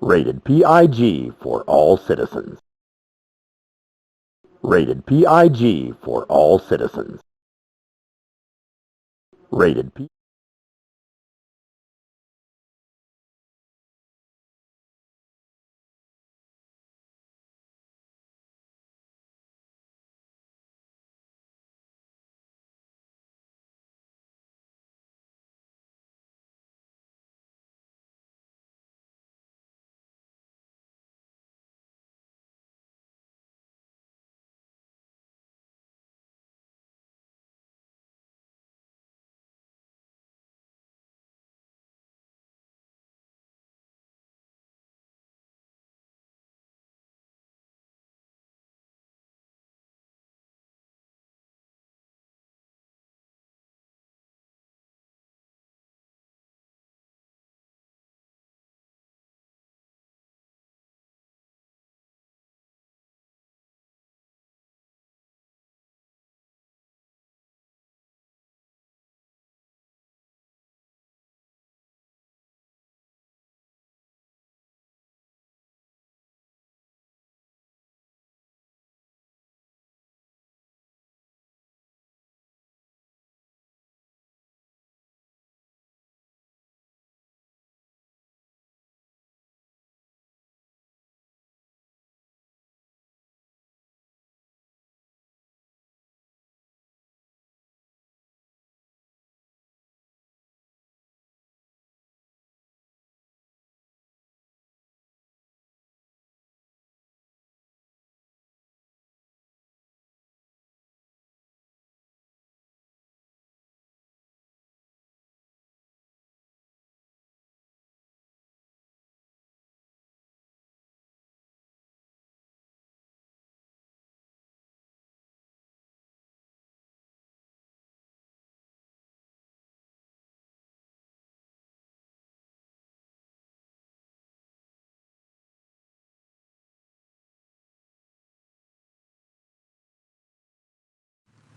Rated PIG for all citizens. Rated PIG for all citizens. Rated P.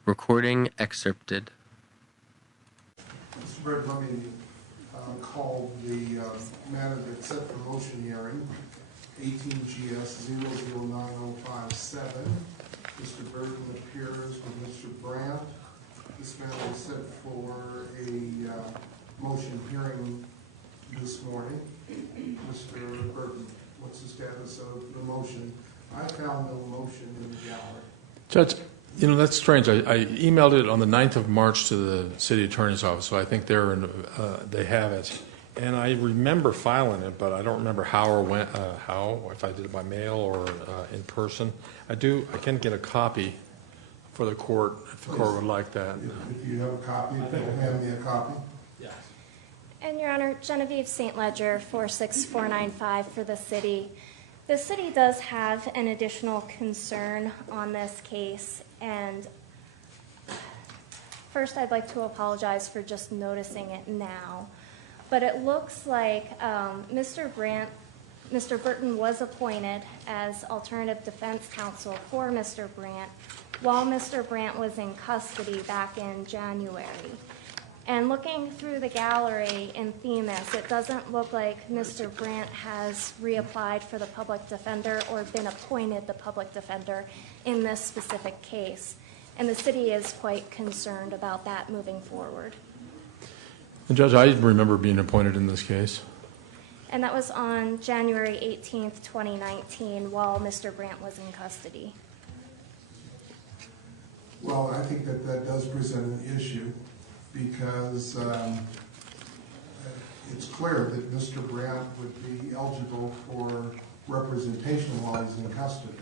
Recording excerpted. Mr. Brandt, let me call the matter that's set for motion hearing, 18GS009057. Mr. Burton appears with Mr. Brandt. This matter is set for a motion hearing this morning. Mr. Burton, what's the status of the motion? I found no motion in the gallery. Judge, you know, that's strange. I emailed it on the 9th of March to the city attorney's office, so I think they have it. And I remember filing it, but I don't remember how or when, if I did it by mail or in person. I can get a copy for the court, if the court would like that. If you have a copy, hand me a copy. Yes. And Your Honor, Genevieve St. Ledger, 46495 for the city. The city does have an additional concern on this case, and first I'd like to apologize for just noticing it now. But it looks like Mr. Burton was appointed as alternative defense counsel for Mr. Brandt while Mr. Brandt was in custody back in January. And looking through the gallery in Themis, it doesn't look like Mr. Brandt has reapplied for the public defender or been appointed the public defender in this specific case. And the city is quite concerned about that moving forward. And Judge, I remember being appointed in this case. And that was on January 18th, 2019, while Mr. Brandt was in custody. Well, I think that does present an issue, because it's clear that Mr. Brandt would be eligible for representation while he's in custody.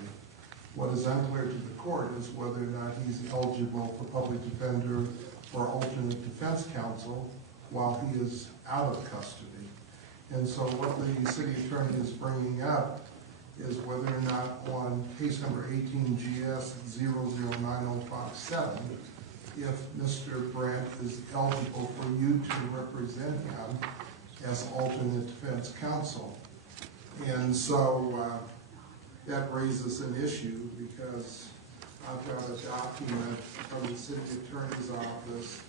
What is unclear to the court is whether or not he's eligible for public defender or alternate defense counsel while he is out of custody. And so what the city attorney is bringing up is whether or not on case number 18GS009057, if Mr. Brandt is eligible for you to represent him as alternate defense counsel. And so that raises an issue, because I've got a document from the city attorney's office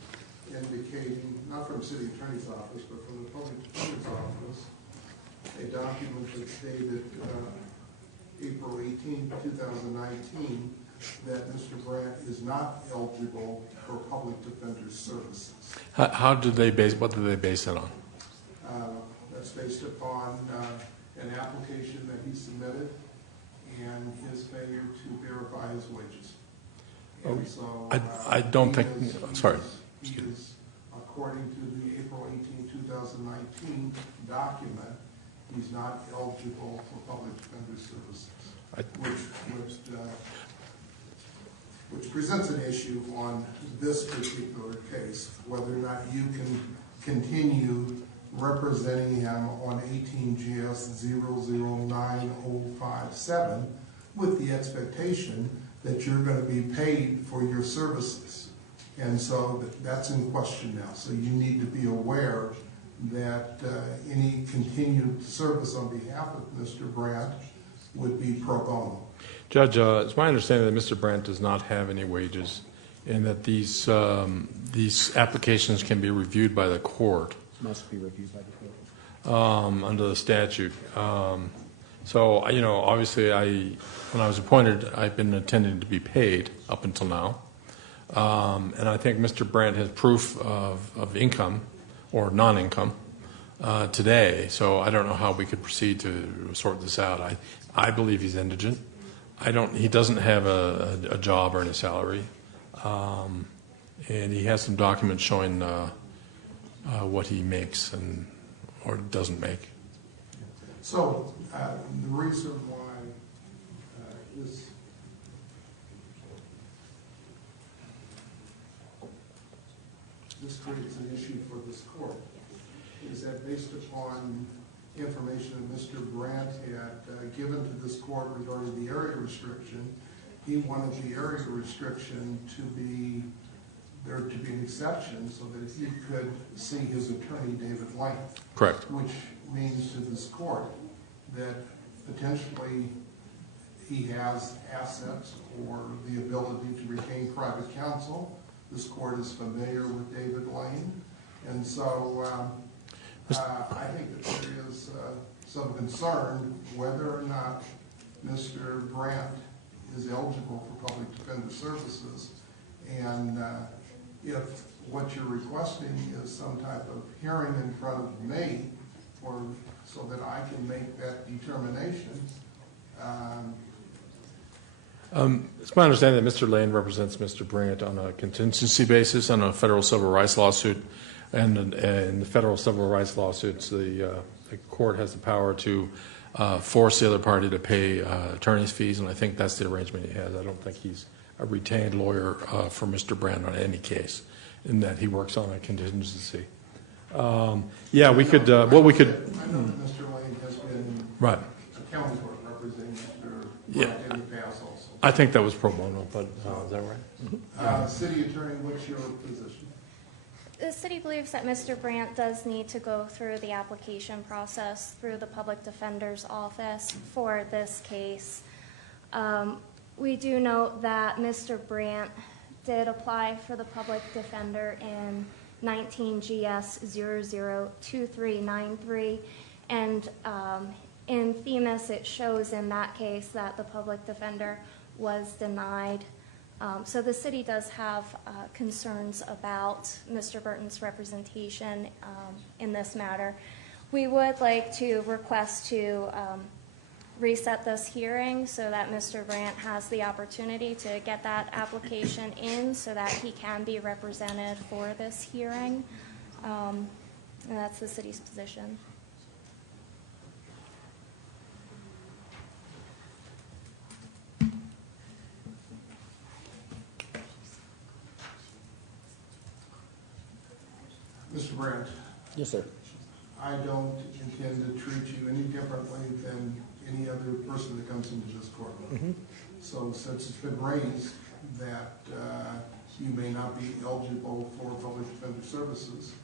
indicating, not from the city attorney's office, but from the public defender's office, a document that's dated April 18, 2019, that Mr. Brandt is not eligible for public defender services. How did they base, what did they base it on? That's based upon an application that he submitted and his failure to verify his wages. And so, I don't think, sorry. He is, according to the April 18, 2019 document, he's not eligible for public defender services, which presents an issue on this particular case, whether or not you can continue representing him on 18 GS 009057 with the expectation that you're going to be paid for your services. And so that's in question now. So you need to be aware that any continued service on behalf of Mr. Brandt would be pro bono. Judge, it's my understanding that Mr. Brandt does not have any wages and that these applications can be reviewed by the court. Must be reviewed by the court. Under the statute. So, you know, obviously when I was appointed, I've been intending to be paid up until now. And I think Mr. Brandt has proof of income or non-income today. So I don't know how we could proceed to sort this out. I believe he's indigent. He doesn't have a job or any salary. And he has some documents showing what he makes or doesn't make. So the reason why this creates an issue for this court is that based upon information that Mr. Brandt had given to this court regarding the area restriction, he wanted the area restriction to be an exception so that he could see his attorney, David Lane. Correct. Which means to this court that potentially he has assets or the ability to retain private counsel. This court is familiar with David Lane. And so I think that there is some concern whether or not Mr. Brandt is eligible for public defender services. And if what you're requesting is some type of hearing in front of me, or so that I can make that determination. It's my understanding that Mr. Lane represents Mr. Brandt on a contingency basis on a federal civil rights lawsuit. And in the federal civil rights lawsuits, the court has the power to force the other party to pay attorney's fees, and I think that's the arrangement he has. I don't think he's a retained lawyer for Mr. Brandt on any case, in that he works on a contingency. Yeah, we could. What we could. I know that Mr. Lane has been right. a county court representing Mr. Brandt in the past also. I think that was pro bono, but is that right? City Attorney, what's your position? The city believes that Mr. Brandt does need to go through the application process through the public defender's office for this case. We do note that Mr. Brandt did apply for the public defender in 19 GS 002393, and in Themis it shows in that case that the public defender was denied. So the city does have concerns about Mr. Burton's representation in this matter. We would like to request to reset this hearing so that Mr. Brandt has the opportunity to get that application in so that he can be represented for this hearing. And that's the city's position. Mr. Brandt. Yes, sir. I don't intend to treat you any differently than any other person that comes into this courtroom. Mm-hmm. So since it's been raised that you may not be eligible for public defender services,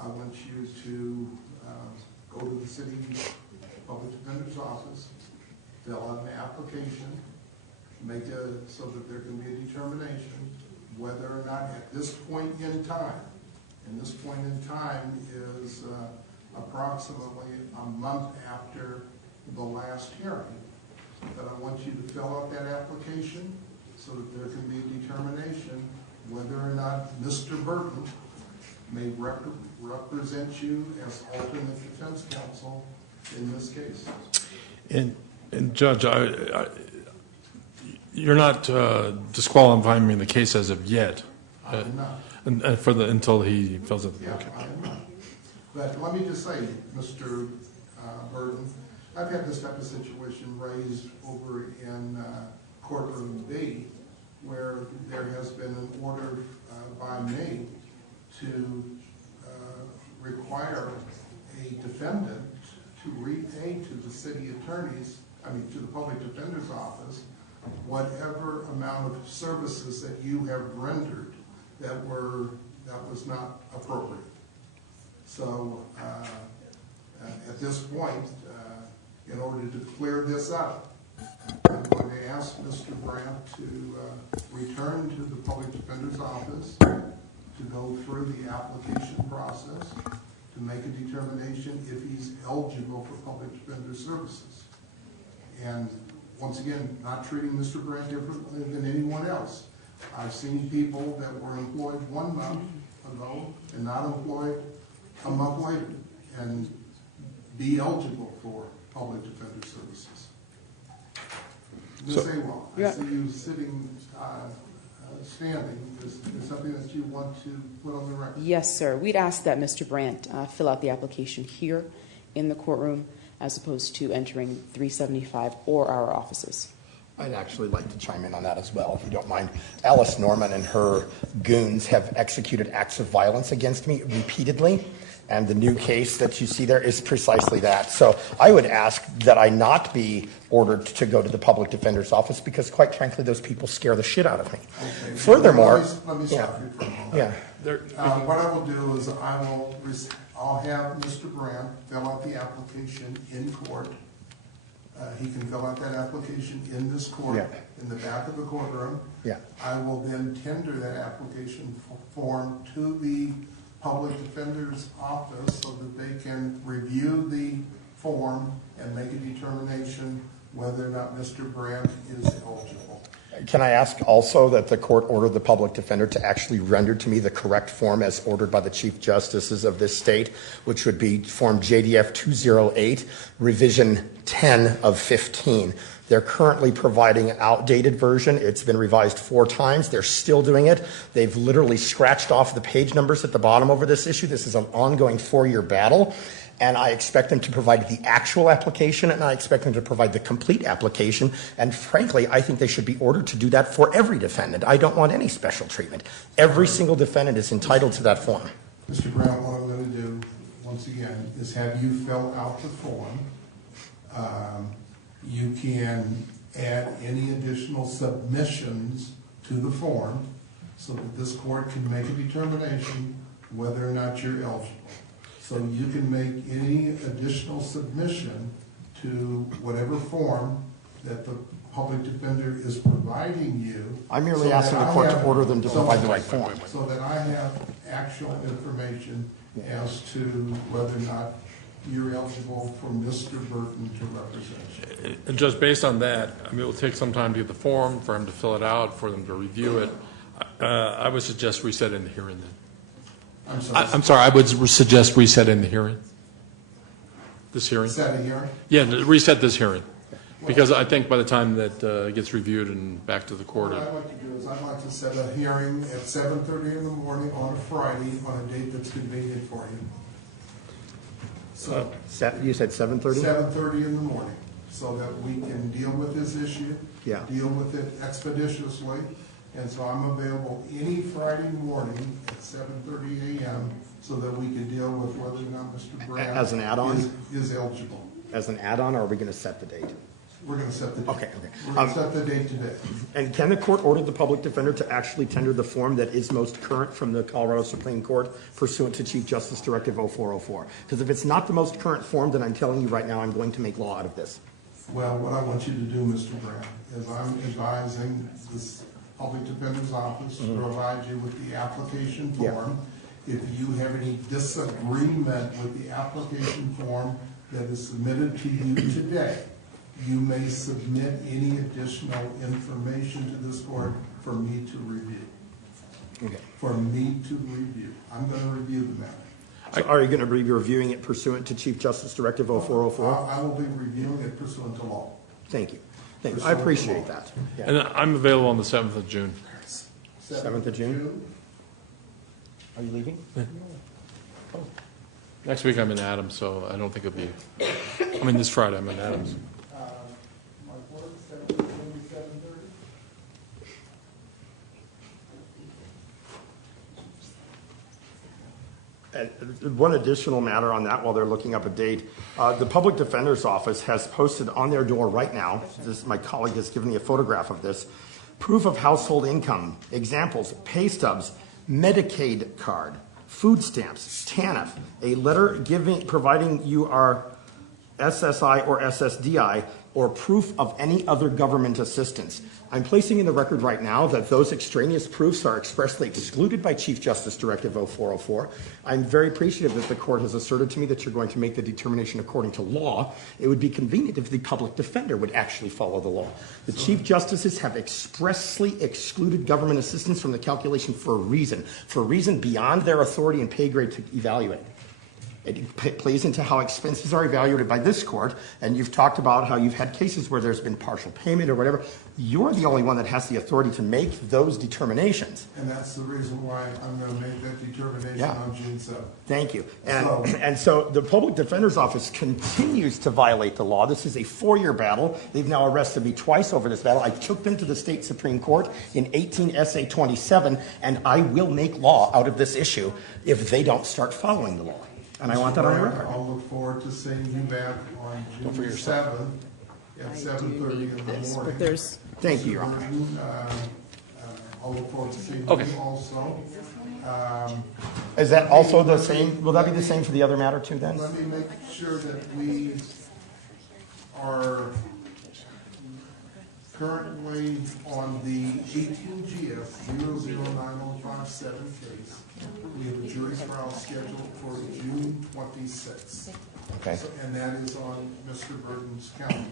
I want you to go to the city public defender's office, fill out an application, make it so that there can be a determination whether or not at this point in time, and this point in time is approximately a month after the last hearing, that I want you to fill out that application so that there can be a determination whether or not Mr. Burton may represent you as alternate defense counsel in this case. And Judge, you're not disqualifying me in the case as of yet. I am not. Until he fills it. Yeah, Okay. I am not. But let me just say, Mr. Burton, I've had this type of situation raised over in Courtroom B, where there has been an order by me to require a defendant to repay to the city attorneys, to the public defender's office, whatever amount of services that you have rendered that was not appropriate. So at this point, in order to clear this up, I'm going to ask Mr. Brandt to return to the public defender's office to go through the application process to make a determination if he's eligible for public defender services. And once again, not treating Mr. Brandt differently than anyone else. I've seen people that were employed 1 month ago and not employed a month later and be eligible for public defender services. Ms. Awal, I see you sitting, standing. Is there something that you want to put on the record? Yes, sir. We'd ask that Mr. Brandt fill out the application here in the courtroom as opposed to entering 375 or our offices. I'd actually like to chime in on that as well, if you don't mind. Alice Norman and her goons have executed acts of violence against me repeatedly, and the new case that you see there is precisely that. So I would ask that I not be ordered to go to the public defender's office because, quite frankly, those people scare the shit out of me. Okay. Furthermore, let me stop you for a moment. yeah. What I will do is I'll have Mr. Brandt fill out the application in court. He can fill out that application in this court, Yeah. in the back of the courtroom. Yeah. I will then tender that application form to the public defender's office so that they can review the form and make a determination whether or not Mr. Brandt is eligible. Can I ask also that the court order the public defender to actually render to me the correct form as ordered by the Chief Justices of this state, which would be Form JDF 208, Revision 10 of 15. They're currently providing an outdated version. It's been revised 4 times. They're still doing it. They've literally scratched off the page numbers at the bottom over this issue. This is an ongoing 4-year battle. And I expect them to provide the actual application, and I expect them to provide the complete application. And frankly, I think they should be ordered to do that for every defendant. I don't want any special treatment. Every single defendant is entitled to that form. Mr. Brandt, what I'm going to do, once again, is have you fill out the form. You can add any additional submissions to the form so that this court can make a determination whether or not you're eligible. So you can make any additional submission to whatever form that the public defender is providing you. I'm merely so asking that the I court to have- order them to so- provide the right form. So that I have actual information as to whether or not you're eligible for Mr. Burton to represent you. And Judge, based on that, it will take some time to get the form, for him to fill it out, for them to review it. I would suggest resetting the hearing then. I'm sorry, I would suggest resetting the hearing. This hearing? Set a hearing? Yeah, reset this hearing. Because I think by the time that it gets reviewed and back to the court. What I'd like to do is I'd like to set a hearing at 7:30 in the morning on a Friday on a date that's convenient for you. So You said 7:30? 7:30 in the morning, so that we can deal with this issue. Yeah. Deal with it expeditiously. And so I'm available any Friday morning at 7:30 a.m. so that we can deal with whether or not Mr. Brandt As an add-on? is eligible. As an add-on, or are we going to set the date? We're going to set the date. Okay. We're going to set the date today. And can the court order the public defender to actually tender the form that is most current from the Colorado Supreme Court pursuant to Chief Justice Directive 0404? Because if it's not the most current form, then I'm telling you right now, I'm going to make law out of this. Well, what I want you to do, Mr. Brandt, is I'm advising this public defender's office to provide you with the application form. If you have any disagreement with the application form that is submitted to you today, you may submit any additional information to this board for me to review. Okay. For me to review. I'm going to review the matter. So are you going to be reviewing it pursuant to Chief Justice Directive 0404? I will be reviewing it pursuant to law. Thank you. Thank you. I appreciate that. Yeah. And I'm available on the 7th of June. 7th of June? Are you leaving? Next week I'm in Adams, so I don't think it'll be, I mean, this Friday I'm in Adams. My work, 7:30. And one additional matter on that while they're looking up a date. The Public Defender's Office has posted on their door right now, my colleague has given me a photograph of this, proof of household income, examples, pay stubs, Medicaid card, food stamps, TANF, a letter providing you are SSI or SSDI, or proof of any other government assistance. I'm placing in the record right now that those extraneous proofs are expressly excluded by Chief Justice Directive 0404. I'm very appreciative that the court has asserted to me that you're going to make the determination according to law. It would be convenient if the public defender would actually follow the law. The Chief Justices have expressly excluded government assistance from the calculation for a reason beyond their authority and pay grade to evaluate. It plays into how expenses are evaluated by this court, and you've talked about how you've had cases where there's been partial payment or whatever. You're the only one that has the authority to make those determinations. And that's the reason why I'm going to make that determination Yeah. on June 7th. Thank you. And so the Public Defender's Office continues to violate the law. This is a 4-year battle. They've now arrested me twice over this battle. I took them to the state Supreme Court in 18 SA 27, and I will make law out of this issue if they don't start following the law. And I want that on the record. I'll look forward to seeing you back on June 7th at 7:30 in the But morning. there's, Thank you, Your Honor. I'll look forward to seeing Okay. you also. Is that also the same? Will that be the same for the other matter too then? Let me make sure that we are currently on the 18GS 009057 case. We have a jury trial scheduled for June 26th. Okay. And that is on Mr. Burton's calendar.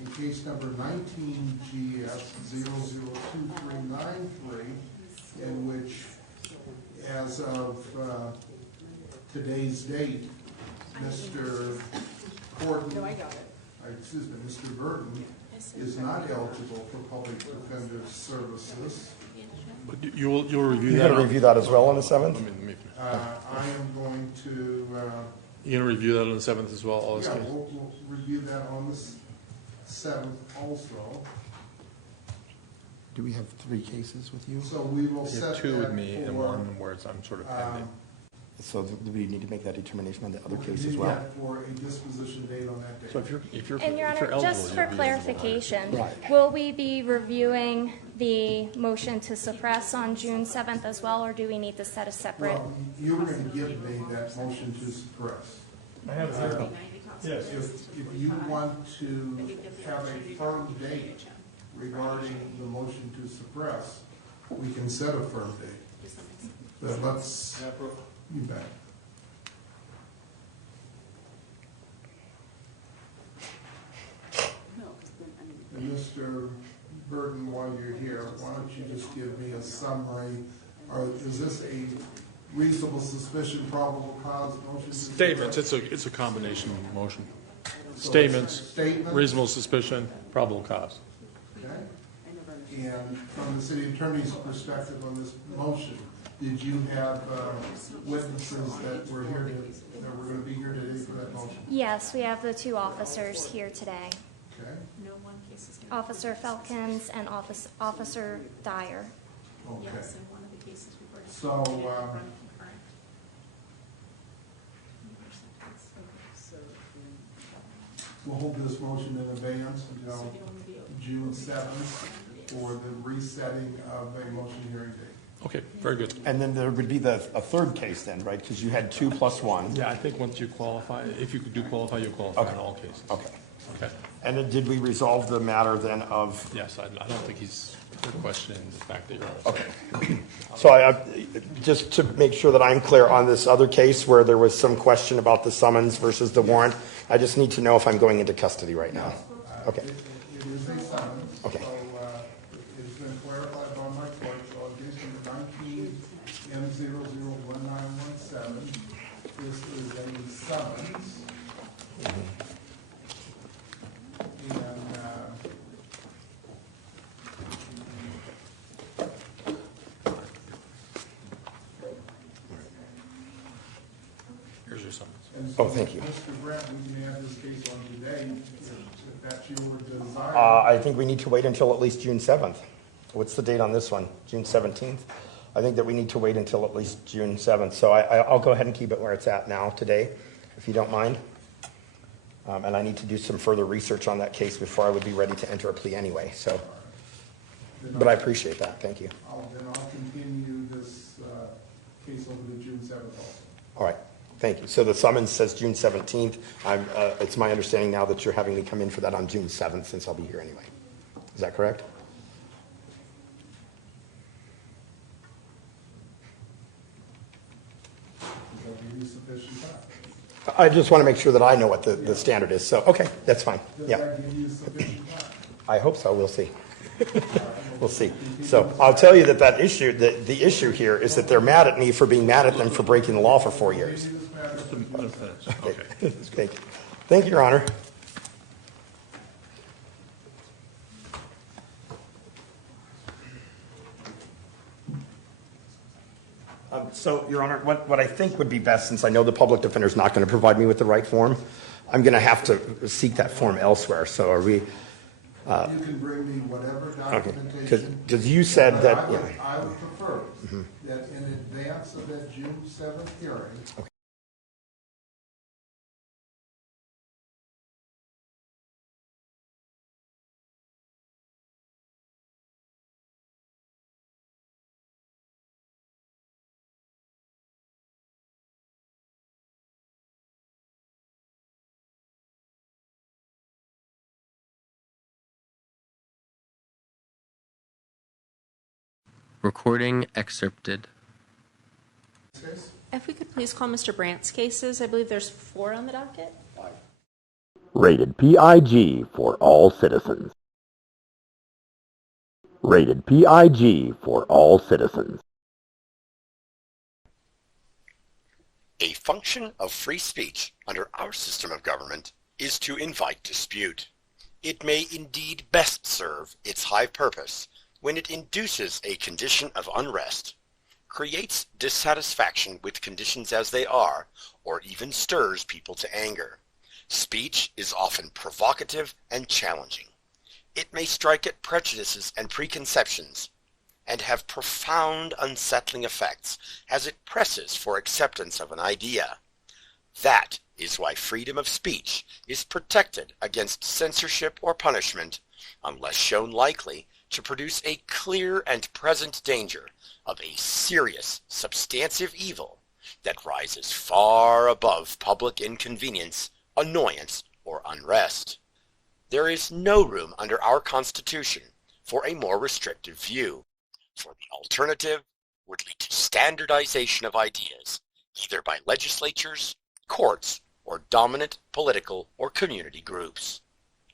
In case number 19GS 002393, in which, as of today's date, Mr. Mr. Burton is not eligible for public defender services. But you'll review You're that? going to review that as well on the 7th? I am going to, You're going to review that on the 7th as well, all this yeah, case? we'll review that on the 7th also. Do we have 3 cases with you? So we will You set have 2 with that me and for, 1 where I'm sort of pending. So do we need to make that determination on the other we'll case do as well? that for a disposition date on that So date. if you're And Your Honor, eligible, just for you'll be eligible. clarification, Right. will we be reviewing the motion to suppress on June 7th as well, or do we need to set a separate? Well, you were going to give me that motion to suppress. I have it. Yes. If you want to have a firm date regarding the motion to suppress, we can set a firm date. But let's, you bet. And Mr. Burton, while you're here, why don't you just give me a summary, or is this a reasonable suspicion, probable cause motion? to Statements, suppress? it's a combination motion. So Statements, Statements? reasonable suspicion, probable cause. Okay. And from the city attorney's perspective on this motion, did you have witnesses that were here that were going to be here today for that motion? Yes, we have the 2 officers here today, Okay. Officer Felkins and Officer Dyer. Okay. So, we'll hold this motion in abeyance until June 7th for the resetting of a motion hearing date. Okay, very good. And then there would be a third case then, right? Because you had 2 plus 1. Yeah, I think once you qualify, if you do qualify, you'll qualify in all cases. Okay. Okay. And then did we resolve the matter then of, Yes, I don't think he's questioning the fact that you're on. okay. So just to make sure that I'm clear on this other case where there was some question about the summons versus the warrant, I just need to know if I'm going into custody right now. Okay. It is a summons. Okay. So it's been clarified by my court, so in case number 19M001917, this is a summons. Here's your summons. Oh, thank you. Mr. Brandt, we can have this case on today, if that's your desire. I think we need to wait until at least June 7th. What's the date on this one? June 17th? I think that we need to wait until at least June 7th. So I'll go ahead and keep it where it's at now today, if you don't mind. And I need to do some further research on that case before I would be ready to enter a plea anyway. So, but I appreciate that. Thank you. Then I'll continue this case over to June 7th also. All right. Thank you. So the summons says June 17th. It's my understanding now that you're having me come in for that on June 7th, since I'll be here anyway. Is that correct? Does that give you sufficient time? I just want to make sure that I know what the standard is. So, okay, that's fine. Does Yeah, that give you sufficient time? I hope so. We'll see. We'll see. So I'll tell you that the issue here is that they're mad at me for being mad at them for breaking the law for 4 years. Okay. Thank you. Thank you, Your Honor. So, Your Honor, what I think would be best, since I know the public defender is not going to provide me with the right form, I'm going to have to seek that form elsewhere. So are we? You can bring me whatever documentation. Because you said that. Yeah. I would prefer that in advance of that June 7th hearing, Recording excerpted. case, If we could please call Mr. Brandt's cases, I believe there's 4 on the docket. Rated PIG for all citizens. Rated PIG for all citizens. A function of free speech under our system of government is to invite dispute. It may indeed best serve its high purpose when it induces a condition of unrest, creates dissatisfaction with conditions as they are, or even stirs people to anger. Speech is often provocative and challenging. It may strike at prejudices and preconceptions, and have profound unsettling effects as it presses for acceptance of an idea. That is why freedom of speech is protected against censorship or punishment unless shown likely to produce a clear and present danger of a serious, substantive evil that rises far above public inconvenience, annoyance, or unrest. There is no room under our Constitution for a more restrictive view, for the alternative would lead to standardization of ideas, either by legislatures, courts, or dominant political or community groups.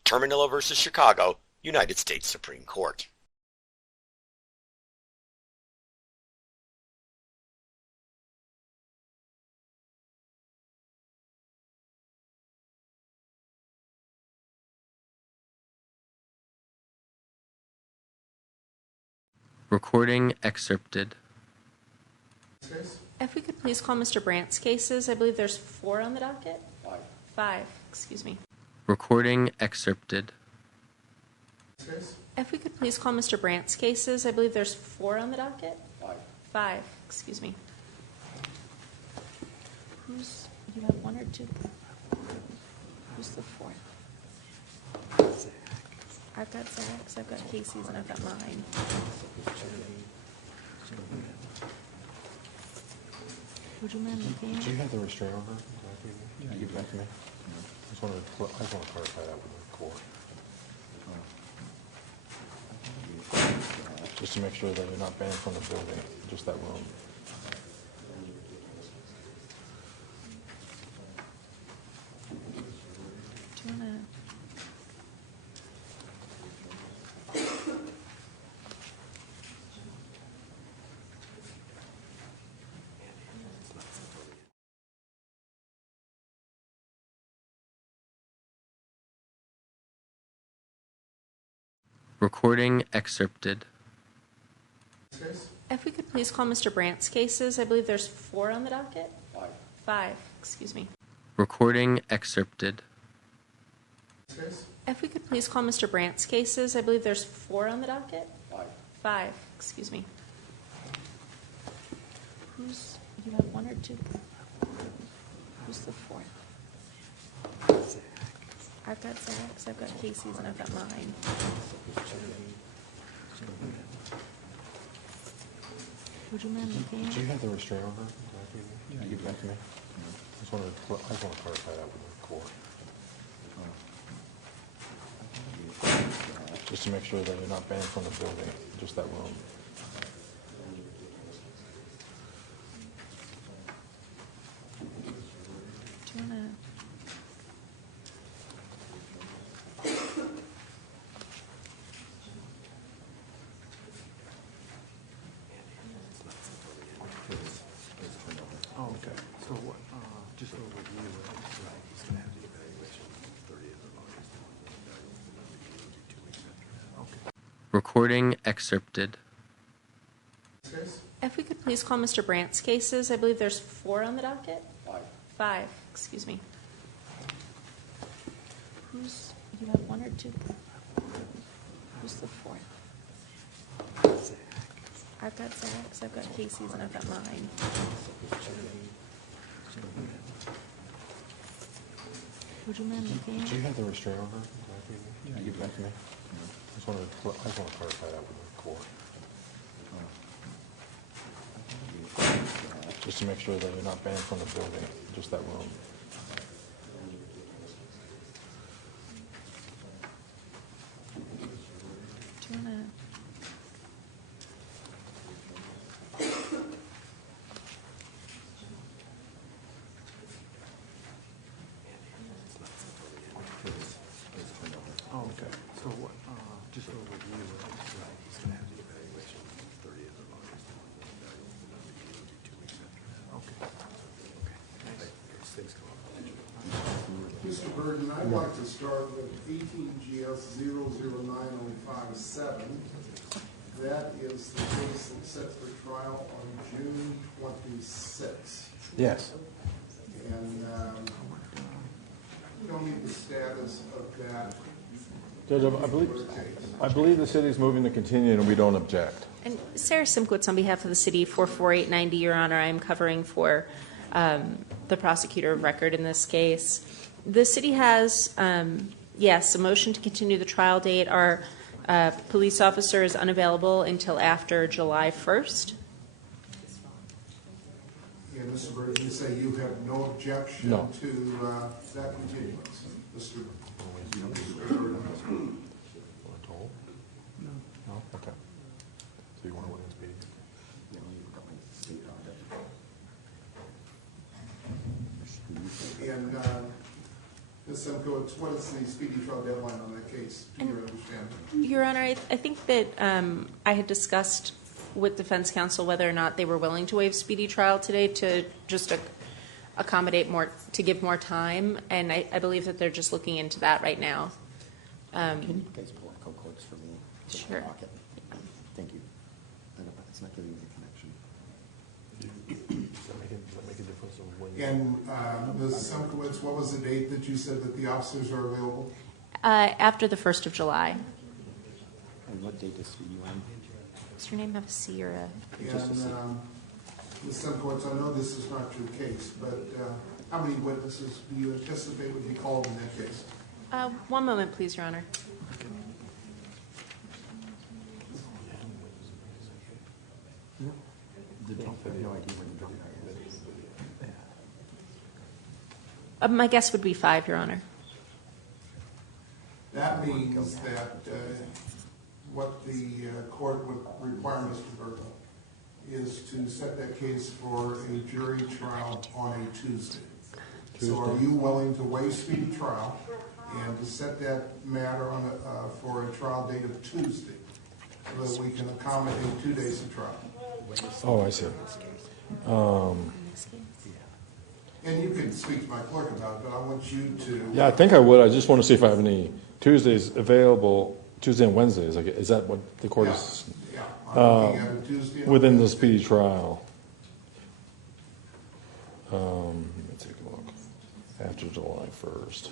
Terminillo versus Chicago, United States Supreme Court. Recording excerpted. case, If we could please call Mr. Brandt's cases, I believe there's 4 on the docket. 5, excuse me. Recording excerpted. case, If we could please call Mr. Brandt's cases, I believe there's 4 on the docket. 5, excuse me. You have 1 or 2? Who's the 4th? I've got Zach's, I've got Casey's, and I've got mine. Would you mind looking? Do you have the restraint order? Yeah, you give that to me. I just want to clarify that with you. court. Just to make sure that you're not banned from the building, just that room. Do you want to? Recording excerpted. If we could please call Mr. Brandt's cases. I believe there's 4 on the docket. 5, excuse me. Recording excerpted. If we could please call Mr. Brandt's cases. I believe there's 4 on the docket. 5, excuse me. Who's, you have 1 or 2? Who's the 4th? I've got Zach's, I've got Casey's, and I've got mine. Would you mind looking? Do you have the restraint order? Can you give that to me? I just want to clarify that with the court. Just to make sure that you're not banned from the building, just that room. Do you want to? Oh, okay. So what, just over review, he's gonna have the evaluation 30th of August. Okay. Recording excerpted. If we could please call Mr. Brandt's cases. I believe there's 4 on the docket. 5, excuse me. Who's, you have 1 or 2? Who's the 4th? I've got Zach's, I've got Casey's, and I've got mine. Would you mind looking? Do you have the restraint order? Can you give that to me? I just want to clarify that with the court. Just to make sure that you're not banned from the building, just that room. Do you want to? Oh, okay. So what, just over review, he's gonna have the evaluation 30th of August. Okay. Okay. Things come up. Mr. Burden, I'd like to start with 18 GS 009057. That is the case that's set for trial on June 26th. Yes. And tell me the status of that. Judge, I believe the city's moving to continue and we don't object. And Sarah Simkowitz on behalf of the city, 44890, Your Honor. I am covering for the prosecutor of record in this case. The city has, yes, a motion to continue the trial date. Our police officer is unavailable until after July 1st. Yeah, Mr. Burden, you say you have no objection No. to that continuance. Mr. Burden. Want to toll? No. Okay. So you want to wait and speak? And Ms. Simkowitz, what is the speedy trial deadline on that case? Do you understand? Your Honor, I think that I had discussed with defense counsel whether or not they were willing to waive speedy trial today to just accommodate more, to give more time, and I believe that they're just looking into that right now. Can you guys pull up co-codes for me? Sure. Thank you. It's not giving me the connection. Does that make a difference of when you... And Ms. Simkowitz, what was the date that you said that the officers are available? After the 1st of July. And what date does you on? Does your name have a C or a? And Ms. Simkowitz, I know this is not your case, but how many witnesses do you anticipate would be called in that case? 1 moment, please, Your Honor. My guess would be 5, Your Honor. That means that what the court would require Mr. Burton is to set that case for a jury trial on a Tuesday. So are you willing to waive speedy trial and to set that matter on for a trial date of Tuesday so that we can accommodate 2 days of trial? Oh, I see. And you can speak to my clerk about it, but I want you to. Yeah, I think I would. I just want to see if I have any Tuesdays available, Tuesday and Wednesdays. Is that what the court is? Yeah, I'm looking at a Tuesday. and Within the Wednesday. speedy trial. Let me take a look. After July 1st.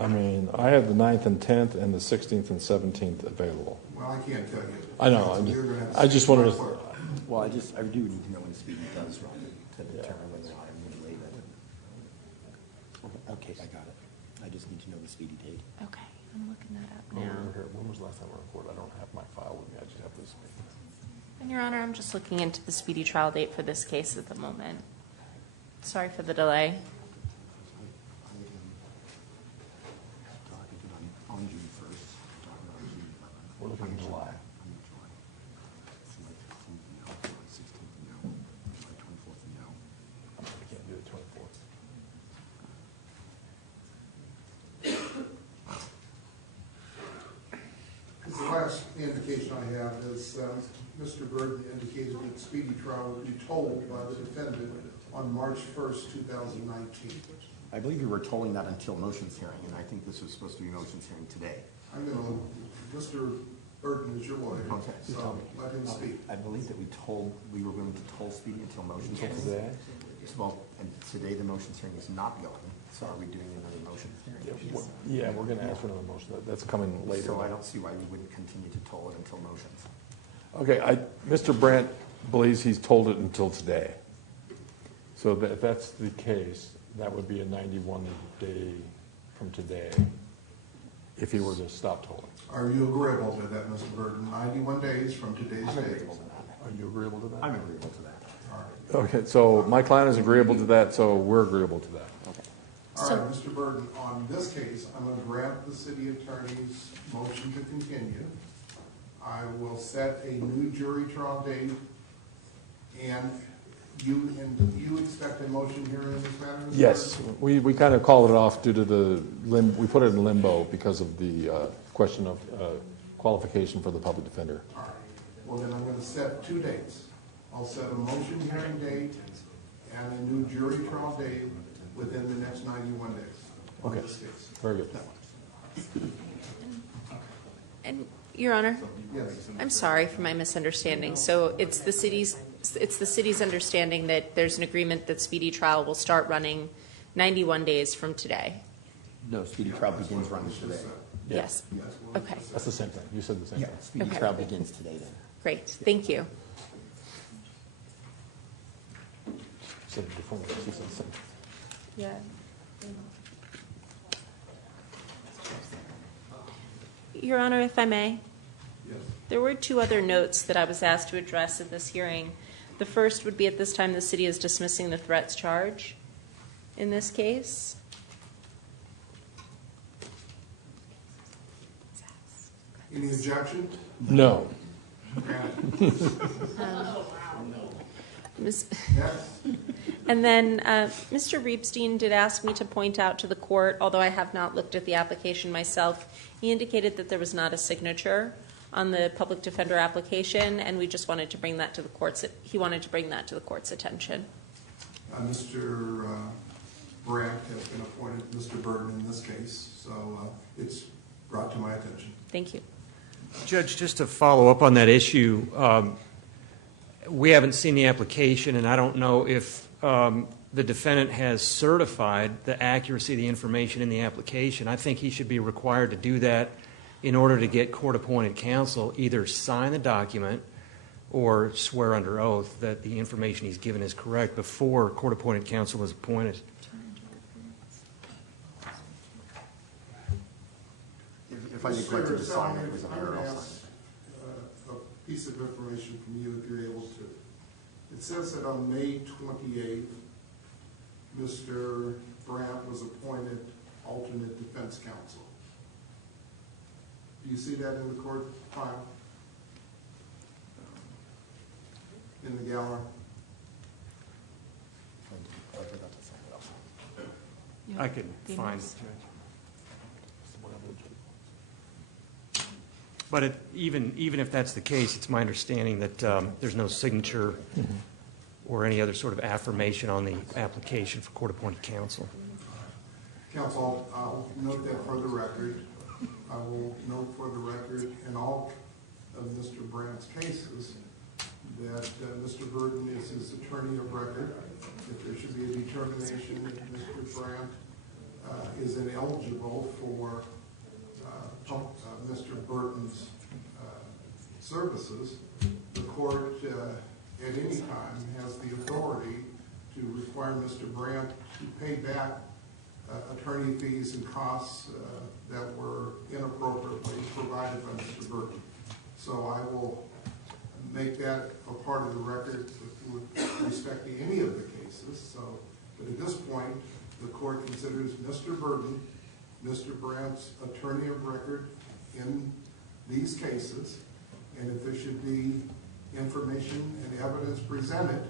I mean, I have the 9th and 10th and the 16th and 17th available. Well, I can't tell you. I know. You're gonna have to I just speak to wanted my to. clerk. Well, I do need to know when Speedy does run to determine whether I'm going to waive it. Okay, I got it. I just need to know the Speedy date. Okay, I'm looking that up Oh, now. when was the last time I recorded? I don't have my file with me. I just have this. And Your Honor, I'm just looking into the speedy trial date for this case at the moment. Sorry for the delay. On June 1st, talking about June 11th. We're looking at July. I'm in July. July 15th, no. July 16th, no. July 24th, no. I can't do the 24th. The last indication I have is Mr. Burton indicated that speedy trial would be told by the defendant on March 1st, 2019. I believe you were tolling that until motions hearing, and I think this was supposed to be motions hearing today. I'm going to, Mr. Burton is your lawyer, Okay. so let him speak. I believe that we were going to toll Speedy until motions hearing. Today? Well, and today the motions hearing is not going, so are we doing another motion hearing? Yeah, we're going to ask for another motion. That's coming later. So I don't see why we wouldn't continue to toll it until motions. Okay, Mr. Brandt believes he's told it until today. So if that's the case, that would be a 91-day from today if he were to stop tolling. Are you agreeable to that, Mr. Burton? 91 days from today's I'm date. agreeable to that. Are you agreeable to that? I'm agreeable to that. All right. Okay, so my client is agreeable to that, so we're agreeable to that. Okay. All right, Mr. Burton, on this case, I'm going to grant the city attorney's motion to continue. I will set a new jury trial date, and you expect a motion hearing in this matter, Mr. Yes, Burton? we kind of called it off due to we put it in limbo because of the question of qualification for the public defender. All right. Well, then I'm going to set 2 dates. I'll set a motion hearing date and a new jury trial date within the next 91 days on Okay. this case. Very good. And, Your Honor, Yes. I'm sorry for my misunderstanding. So it's the city's understanding that there's an agreement that speedy trial will start running 91 days from today? No, Speedy trial begins running today. Yes. Okay, That's the same thing. You said the same Yeah, thing. Speedy Okay. trial begins today then. great. Thank you. You said it before, you said the same. Yeah. Your Honor, if I may, Yes. there were 2 other notes that I was asked to address at this hearing. The first would be at this time the city is dismissing the threats charge in this case. Any objection? No. Granted. Ms. Next. And then Mr. Reepstein did ask me to point out to the court, although I have not looked at the application myself, he indicated that there was not a signature on the public defender application, and we just wanted to bring that to the court's, he wanted to bring that to the court's attention. Mr. Brandt has been appointed Mr. Burton in this case, so it's brought to my attention. Thank you. Judge, just to follow up on that issue, we haven't seen the application, and I don't know if the defendant has certified the accuracy of the information in the application. I think he should be required to do that in order to get court-appointed counsel, either sign the document or swear under oath that the information he's given is correct before court-appointed counsel is appointed. If I neglected to sign it, it was an I'm error. going to I'll sign ask a piece of information from you if you're able to. It says that on May 28th, Mr. Brandt was appointed alternate defense counsel. Do you see that in the court file? In the gallery? I can find it, Judge. But even if that's the case, it's my understanding that there's no signature or any other sort of affirmation on the application for court-appointed counsel. Counsel, I'll note that for the record. I will note for the record in all of Mr. Brandt's cases that Mr. Burton is his attorney of record. If there should be a determination that Mr. Brandt is ineligible for Mr. Burton's services, the court at any time has the authority to require Mr. Brandt to pay back attorney fees and costs that were inappropriately provided by Mr. Burton. So I will make that a part of the record with respect to any of the cases. So, but at this point, the court considers Mr. Burton, Mr. Brandt's attorney of record in these cases, and if there should be information and evidence presented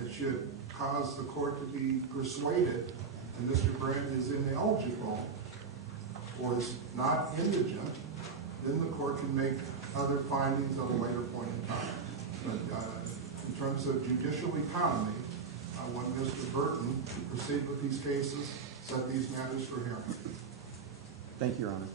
that should cause the court to be persuaded that Mr. Brandt is ineligible or is not indigent, then the court can make other findings at a later point in time. But in terms of judicial economy, I want Mr. Burton to proceed with these cases, set these matters for hearing. Thank you, Your Honor.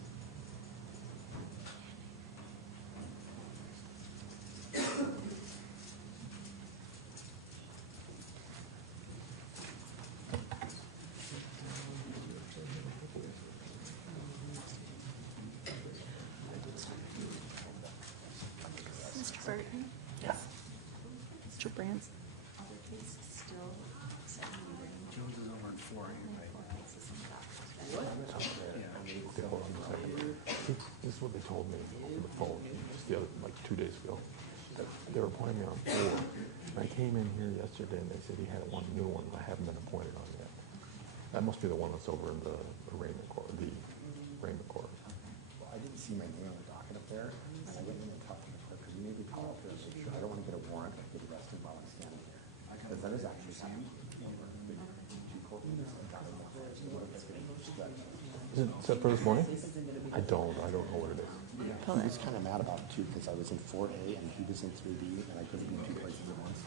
Mr. Burton? Yes. Mr. Brandt? Other cases still setting the range. Jones is over in 4 anyway. This is what they told me on the phone just the other, like 2 days ago. They were appointing me on 4. And I came in here yesterday and they said he had one new one I haven't been appointed on yet. That must be the one that's over in the arraignment court, Well, I didn't see my name on the docket up there, and I went in and talked to the clerk, because you made me call up there and make sure I don't want to get a warrant and get arrested while I'm standing here. Because that is actually Sam. Is it set for this morning? I don't know what it is. He was kind of mad about it too, because I was in 4A and he was in 3B, and I couldn't be in 2 places at once.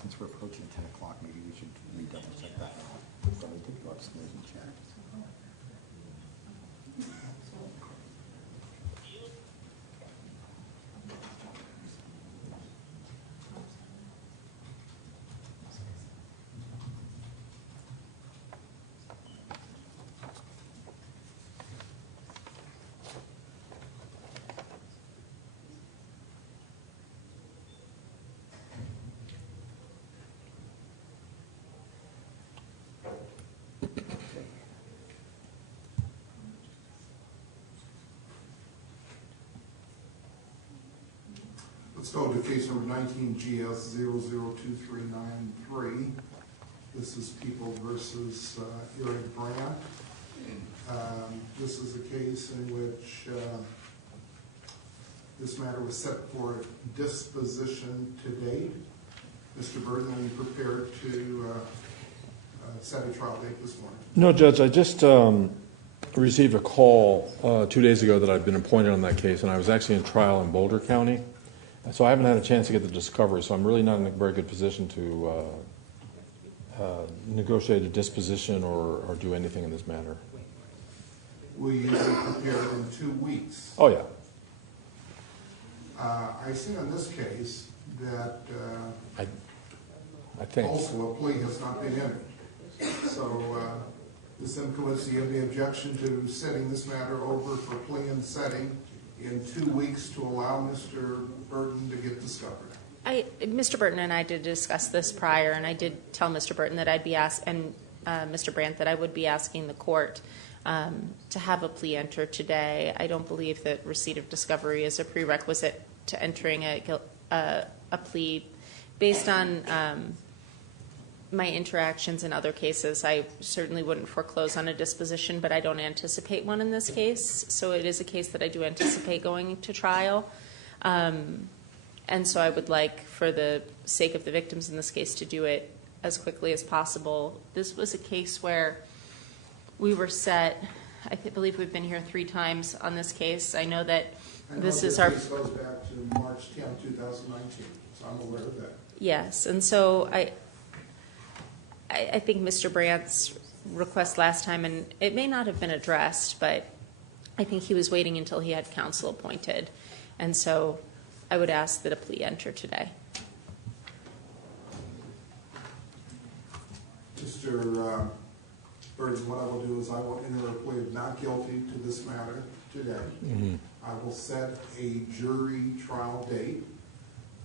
Since we're approaching 10 o'clock, maybe we should double check that. So we did go upstairs and check. Let's go to case number 19GS002393. This is People versus Eric Brandt. This is a case in which this matter was set for disposition to date. Mr. Burton, are you prepared to set a trial date this morning? No, Judge, I just received a call 2 days ago that I'd been appointed on that case, and I was actually in trial in Boulder County. So I haven't had a chance to get the discovery, so I'm really not in a very good position to negotiate a disposition or do anything in this matter. Will you be prepared in 2 weeks? Oh, yeah. I see on this case that I think. also a plea has not been entered. So Ms. Simkowitz, do you have any objection to setting this matter over for plea and setting in 2 weeks to allow Mr. Burton to get discovered? Mr. Burton and I did discuss this prior, and I did tell Mr. Burton that I'd be and Mr. Brandt that I would be asking the court to have a plea entered today. I don't believe that receipt of discovery is a prerequisite to entering a plea based on my interactions in other cases, I certainly wouldn't foreclose on a disposition, but I don't anticipate one in this case. So it is a case that I do anticipate going to trial. And so I would like, for the sake of the victims in this case, to do it as quickly as possible. This was a case where we were set, believe we've been here 3 times on this case. I know that this is our... This goes back to March 10, 2019, so I'm aware of that. Yes, and so I think Mr. Brandt's request last time, and it may not have been addressed, but I think he was waiting until he had counsel appointed. And so I would ask that a plea enter today. Mr. Burton, what I will do is I will enter a plea of not guilty to this matter today. I will set a jury trial date.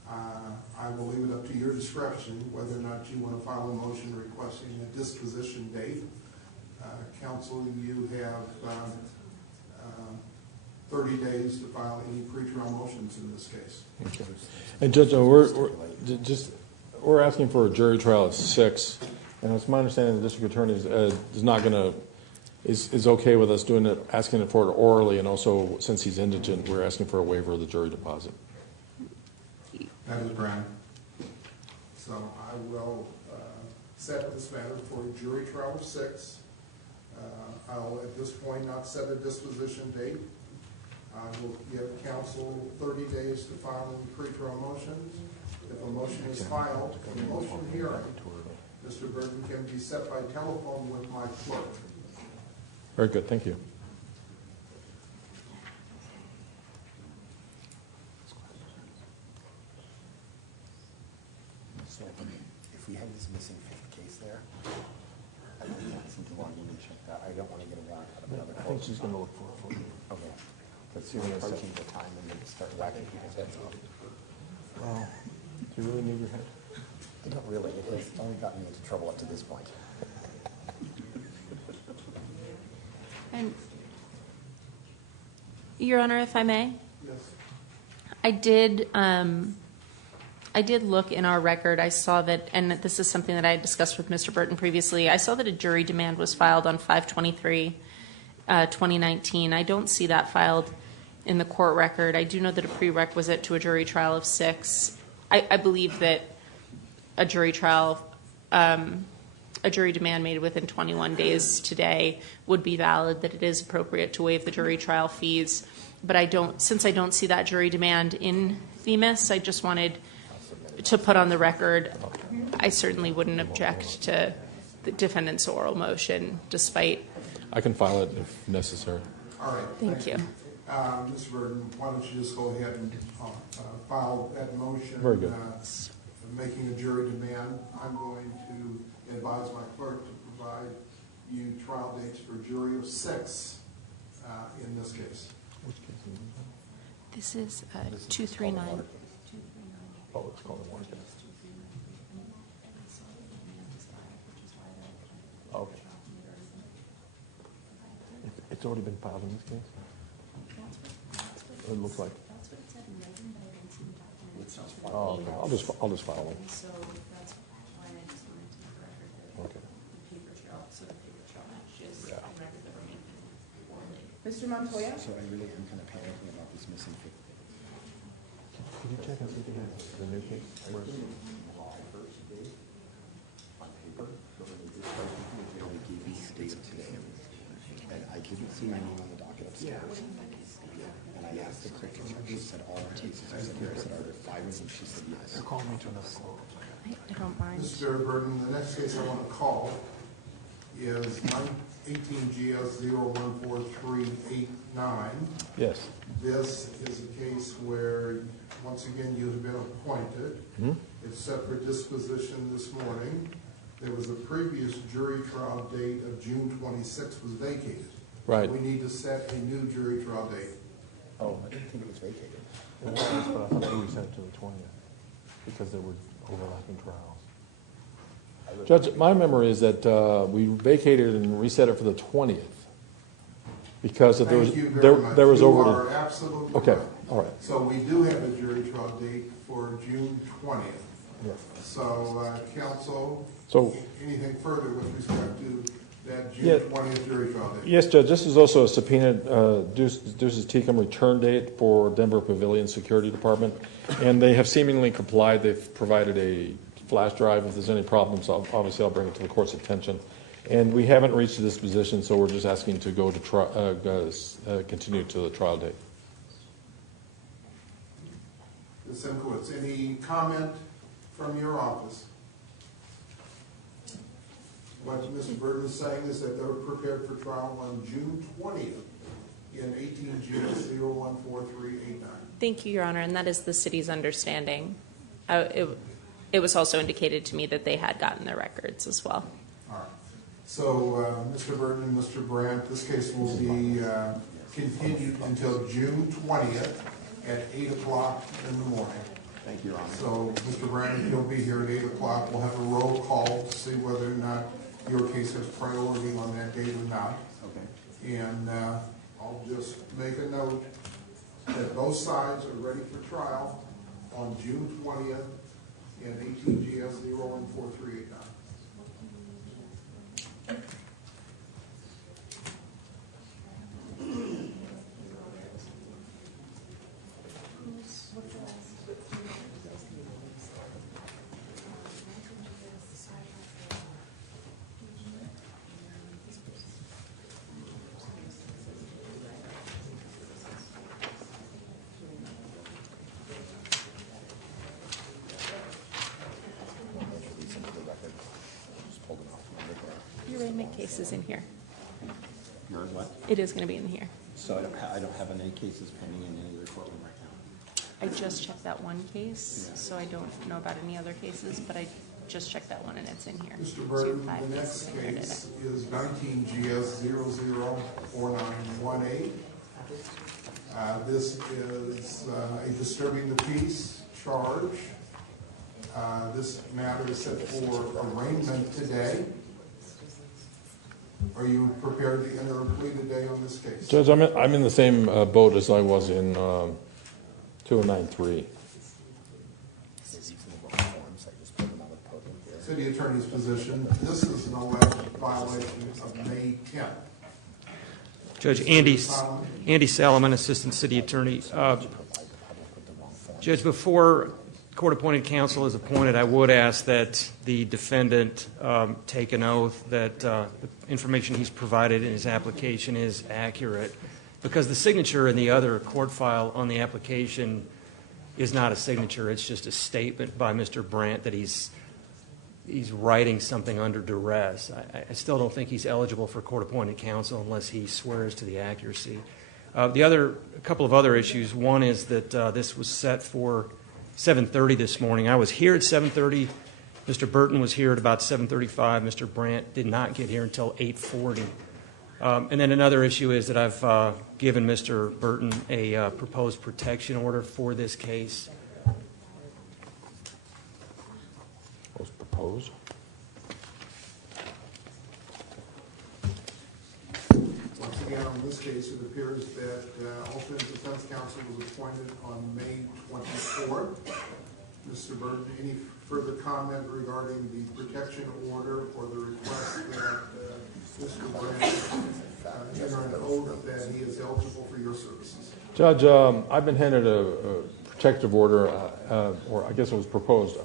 I will leave it up to your discretion whether or not you want to file a motion requesting a disposition date. Counsel, you have 30 days to file any pretrial motions in this case. Okay. And Judge, we're asking for a jury trial at 6, and it's my understanding the district attorney is not going to is okay with us doing it, asking for it orally, and also since he's indigent, we're asking for a waiver of the jury deposit. That is Brandt. So I will set this matter for a jury trial of 6. I'll at this point not set a disposition date. I will give counsel 30 days to file any pretrial motions. If a motion is filed, a motion hearing, Mr. Burton can be set by telephone with my clerk. Very good, thank you. So if we have this missing 5th case there, I don't think it's too long to check that. I don't want to get a warrant out of another. I think she's going to look for it. Okay. Let's see if we approaching the time and then start whacking people's heads off. Well, do you really need your head? I don't really. It has only gotten me into trouble up to this point. And, Your Honor, if I may? Yes. I did look in our record. I saw that, and this is something that I had discussed with Mr. Burton previously, I saw that a jury demand was filed on 5/23/2019. I don't see that filed in the court record. I do know that a prerequisite to a jury trial of 6, I believe that a jury trial, a jury demand made within 21 days today would be valid, that it is appropriate to waive the jury trial fees. But since I don't see that jury demand in Themis, I just wanted to put on the record, I certainly wouldn't object to the defendant's oral motion, despite... I can file it if necessary. All right. Thank you. Mr. Burton, why don't you just go ahead and file that motion. Very good. Making a jury demand. I'm going to advise my clerk to provide you trial dates for a jury of 6 in this case. This is 239. Oh, it's called a warrant case. Okay. It's already been filed in this case? It looks like. Oh, okay. I'll just file one. So that's why I just wanted to make a record that Okay. the paper trail, so the paper trail matches Yeah. the record that we're making orally. Mr. Montoya? So I really am kind of panicking about this missing 5th. Can you check and see if they have the new case? Where is it? They gave me a date today, and I didn't see my name on the docket upstairs. And I asked the clerk, and she said all our cases. I said, are there 5 of them? She said yes. They're calling me to another call. I don't mind. Mr. Burton, the next case I want to call is 18 GS 014389. Yes. This is a case where, once again, you have been appointed. It's set for disposition this morning. There was a previous jury trial date of June 26th was vacated. Right. We need to set a new jury trial date. Oh, I didn't think it was vacated. It was, but I thought they reset it to the 20th because there were overlapping trials. Judge, my memory is that we vacated and reset it for the 20th because if Thank you very there much. was You over. are absolutely Okay, right. all right. So we do have a jury trial date for June 20th. So, counsel, So, anything further with respect to that Yeah. June 20th jury trial date? yes, Judge, this is also a subpoenaed Deuces Tecum return date for Denver Pavilion Security Department, and they have seemingly complied. They've provided a flash drive. If there's any problems, obviously I'll bring it to the court's attention. And we haven't reached a disposition, so we're just asking to go to continue to the trial date. Ms. Simkowitz, any comment from your office? What Mr. Burton is saying is that they're prepared for trial on June 20th in 18 GS 014389. Thank you, Your Honor, and that is the city's understanding. It was also indicated to me that they had gotten their records as well. All right. So, Mr. Burton and Mr. Brandt, this case will be continued until June 20th at 8 o'clock in the morning. Thank you, Your Honor. So, Mr. Brandt, if you'll be here at 8 o'clock, we'll have a roll call to see whether or not your case has priority on that date or not. Okay. And I'll just make a note that both sides are ready for trial on June 20th in 18 GS 014389. Your arraignment case is in here. Yours what? It is going to be in here. So I don't have any cases pending in any other courtroom right now. I just checked that one case, so I don't know about any other cases, but I just checked that one and it's in here. Mr. So you Burton, have 5 the cases next in here case today. is 19 GS 004918. This is a disturbing the peace charge. This matter is set for arraignment today. Are you prepared to enter a plea today on this case? Judge, I'm in the same boat as I was in 2019. City Attorney's position, this is an alleged violation of May 10th. Judge Andy Salomon, Assistant City Attorney. Judge, before court-appointed counsel is appointed, I would ask that the defendant take an oath that the information he's provided in his application is accurate, because the signature in the other court file on the application is not a signature. It's just a statement by Mr. Brandt that he's writing something under duress. I still don't think he's eligible for court-appointed counsel unless he swears to the accuracy. A couple of other issues. One is that this was set for 7:30 this morning. I was here at 7:30. Mr. Burton was here at about 7:35. Mr. Brandt did not get here until 8:40. And then another issue is that I've given Mr. Burton a proposed protection order for this case. Was proposed. Once again, on this case, it appears that alternate defense counsel was appointed on May 24th. Mr. Burton, any further comment regarding the protection order or the request that Mr. Brandt enter an oath that he is eligible for your services? Judge, I've been handed a protective order, or I guess it was proposed.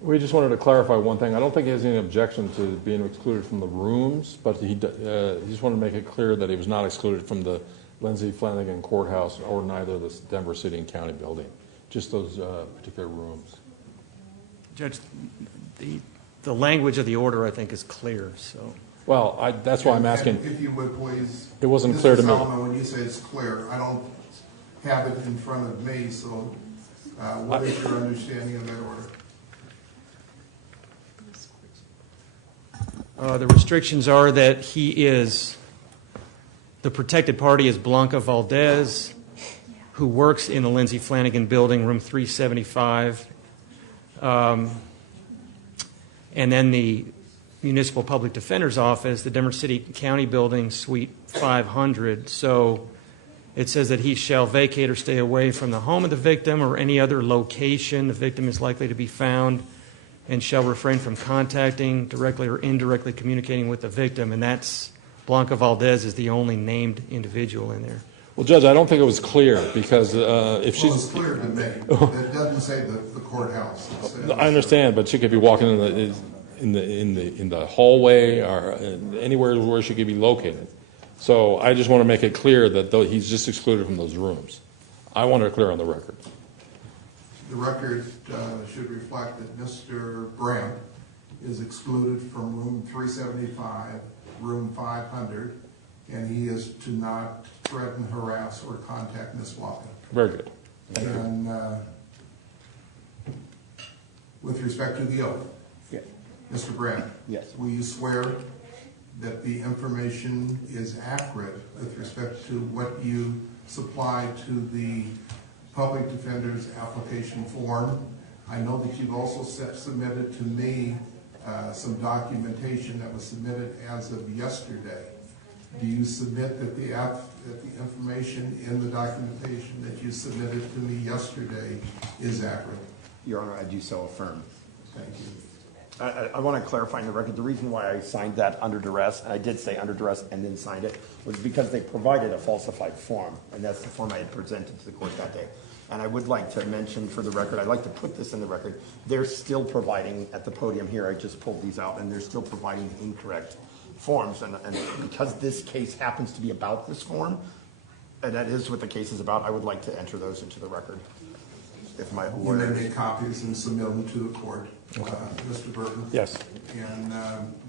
We just wanted to clarify one thing. I don't think he has any objection to being excluded from the rooms, but he just wanted to make it clear that he was not excluded from the Lindsay Flanagan Courthouse or neither the Denver City and County building, just those particular rooms. Judge, the language of the order, I think, is clear. So, well, that's why I'm asking. And if you would please, it wasn't clear to me. Mr. Solomon, when you say it's clear, I don't have it in front of me. So, what is your understanding of that order? the restrictions are that the protected party is Blanca Valdez, who works in the Lindsay Flanagan building, room 375. And then the Municipal Public Defender's Office, the Denver City County building, suite 500. So It says that he shall vacate or stay away from the home of the victim or any other location the victim is likely to be found, and shall refrain from contacting, directly or indirectly communicating with the victim. And that's, Blanca Valdez is the only named individual in there. Well, Judge, I don't think it was clear, because if Well, it's she's, clear to me. It doesn't say the courthouse. It says- I understand, but she could be walking in the hallway or anywhere where she could be located. So I just want to make it clear that he's just excluded from those rooms. I want it clear on the record. The record should reflect that Mr. Brandt is excluded from room 375, room 500, and he is to not threaten, harass, or contact Ms. Walker. Very good. Thank you. And with respect to the oath, Yeah. Mr. Brandt? Yes. Will you swear that the information is accurate with respect to what you supplied to the public defender's application form? I know that you've also submitted to me some documentation that was submitted as of yesterday. Do you submit that the information in the documentation that you submitted to me yesterday is accurate? Your Honor, I do so affirm. Thank you. I want to clarify in the record, the reason why I signed that under duress, and I did say under duress and then signed it, was because they provided a falsified form, and that's the form I had presented to the court that day. And I would like to mention for the record, I'd like to put this in the record, they're still providing, at the podium here, I just pulled these out, and they're still providing incorrect forms. And because this case happens to be about this form, and that is what the case is about, I would like to enter those into the record. If my You lawyer... may make copies and submit them to the court, Mr. Burton. Yes. And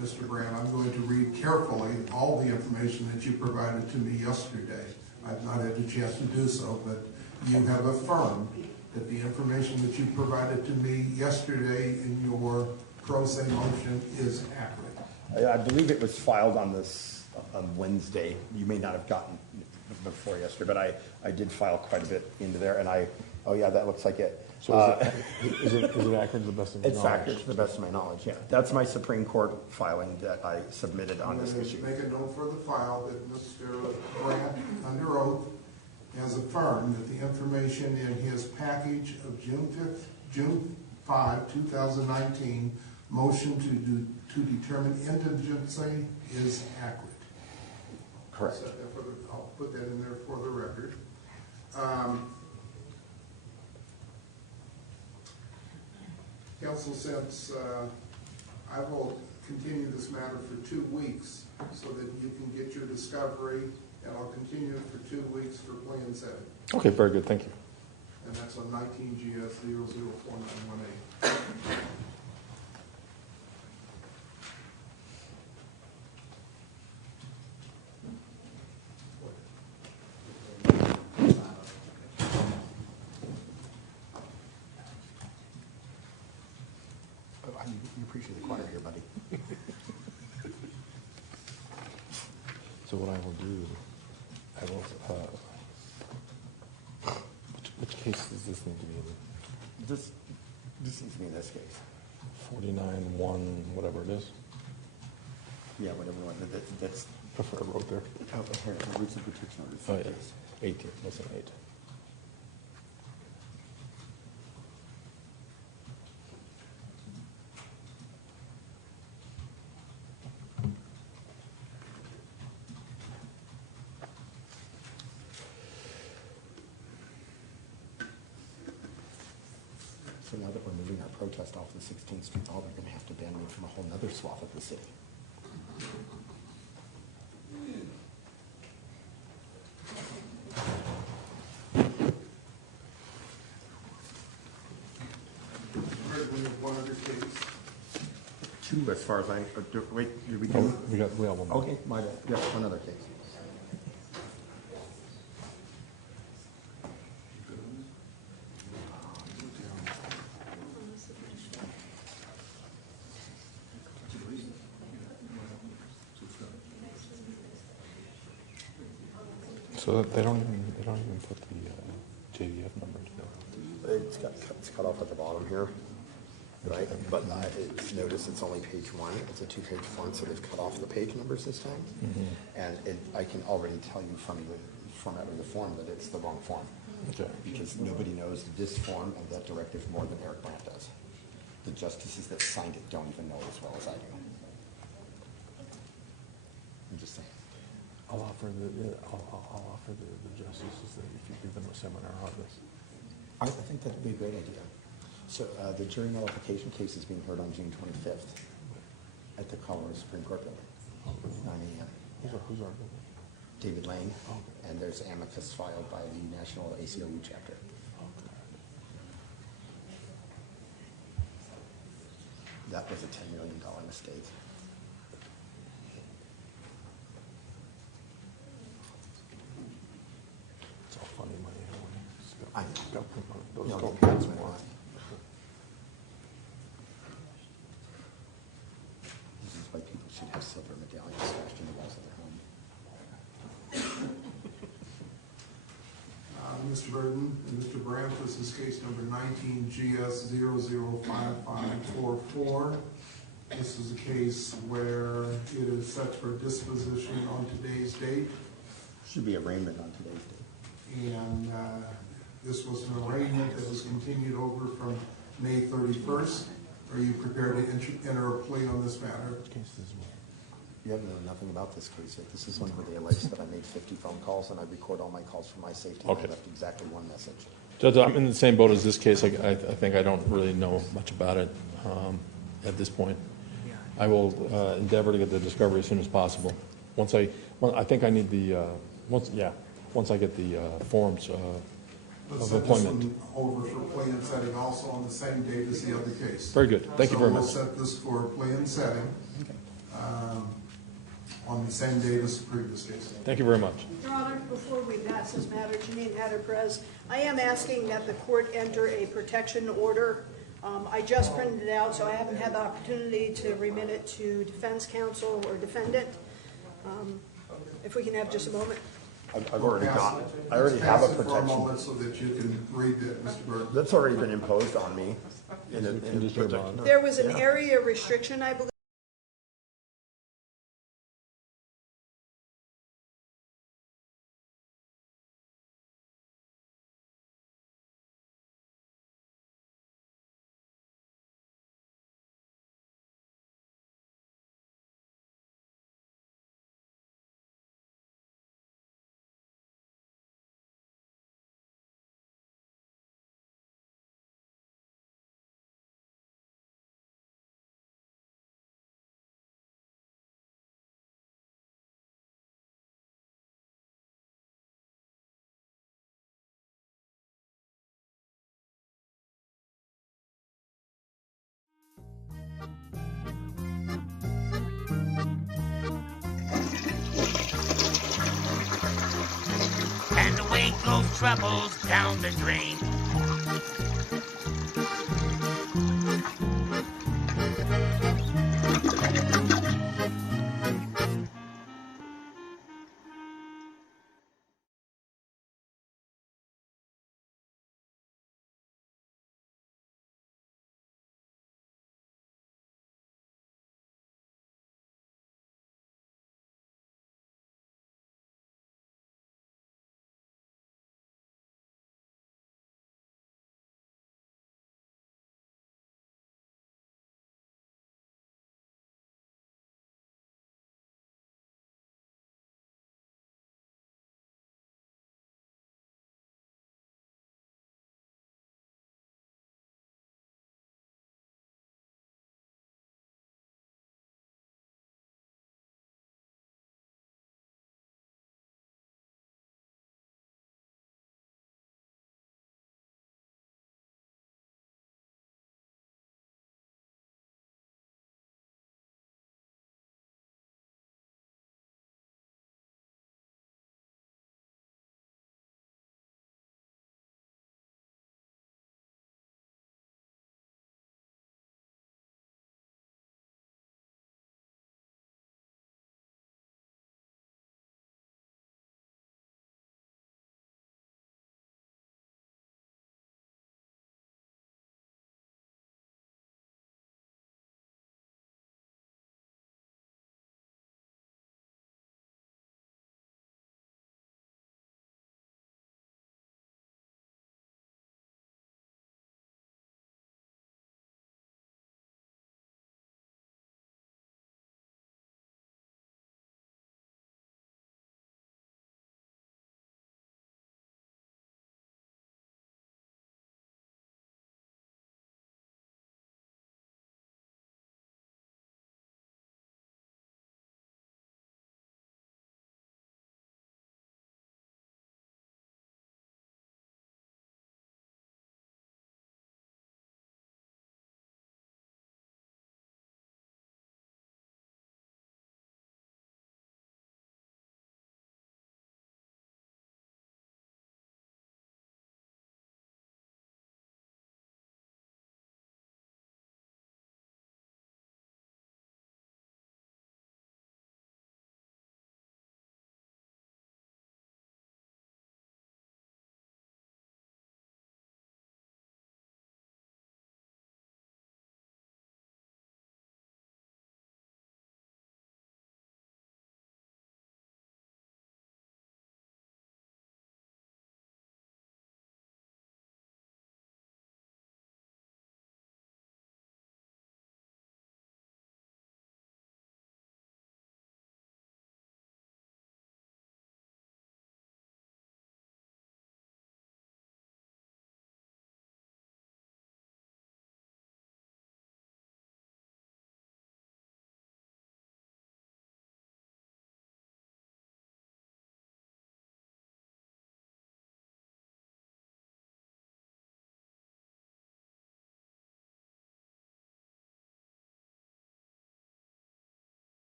Mr. Brandt, I'm going to read carefully all the information that you provided to me yesterday. I've not had the chance to do so, but you have affirmed that the information that you provided to me yesterday in your pro se motion is accurate. I believe it was filed on Wednesday. You may not have gotten it before yesterday, but I did file quite a bit into there, and oh yeah, that looks like it. So is it accurate to the best of your knowledge? It's accurate to the best of my knowledge, yeah. That's my Supreme Court filing that I submitted on this issue. Make a note for the file that Mr. Brandt, under oath, has affirmed that the information in his package of June 5, 2019, motion to determine indigency is accurate. Correct. So I'll put that in there for the record. Counsel, since I will continue this matter for 2 weeks so that you can get your discovery, and I'll continue it for 2 weeks for Plan 7. Okay, very good. Thank you. And that's on 19 GS 004918. You appreciate the quiet here, buddy. So what I will do, I will, which case does this need to be in? This needs to be in this case. 49-1, whatever it is. Yeah, whatever one, that's... That's what I wrote there. Oh, here, roots of protection order. Oh, yes. 18, that's an 8. So now that we're moving our protest off the 16th Street, they're going to have to ban me from a whole nother swath of the city. We have one other case. 2 as far as wait, did we do? We have one more. Okay, my bad. Yeah, one other case. So they don't even put the JDF number together. It's cut off at the bottom here, right? But notice it's only page 1. It's a 2-page form, so they've cut off the page numbers this time. And I can already tell you format of the form that it's the wrong form. Okay. Because nobody knows this form and that directive more than Eric Brandt does. The justices that signed it don't even know it as well as I do. I'm just saying. I'll offer the justices that if you give them a seminar on this. I think that'd be a great idea. So the jury nullification case is being heard on June 25th at the Colorado Supreme Court building, 9 a.m. Who's arguing? David Lane, and there's amicus filed by the National ACLU chapter. That was a $10 million mistake. It's all funny money anyway. I know. Those No, don't that's more. not. This is why people should have silver medallions smashed in the walls of their home. Mr. Burton and Mr. Brandt, this is case number 19GS005544. This is a case where it is set for disposition on today's date. Should be arraignment on today's date. And this was an arraignment that was continued over from May 31st. Are you prepared to enter a plea on this matter? You haven't known nothing about this case yet. This is one where they allege that I made 50 phone calls and I record all my calls for my safety. Okay. And I left exactly one message. Judge, I'm in the same boat as this case. I think I don't really know much about it at this point. I will endeavor to get the discovery as soon as possible. I think I need the, once I get the forms Let's of set this appointment. one over for plea and setting also on the same date as the other case. Very good. Thank you very much. So we'll set this for plea and setting on the same date as the previous case. Thank you very much. Your Honor, before we pass this matter, Janine Hatter-Perez, I am asking that the court enter a protection order. I just printed it out, so I haven't had the opportunity to remit it to defense counsel or defendant. If we can have just a moment. I've already got it. I already have a For a protection. moment so that you can read that, Mr. Burton. That's already been imposed on me. In a protection. There was an area restriction, I believe. And away goes troubles down the drain.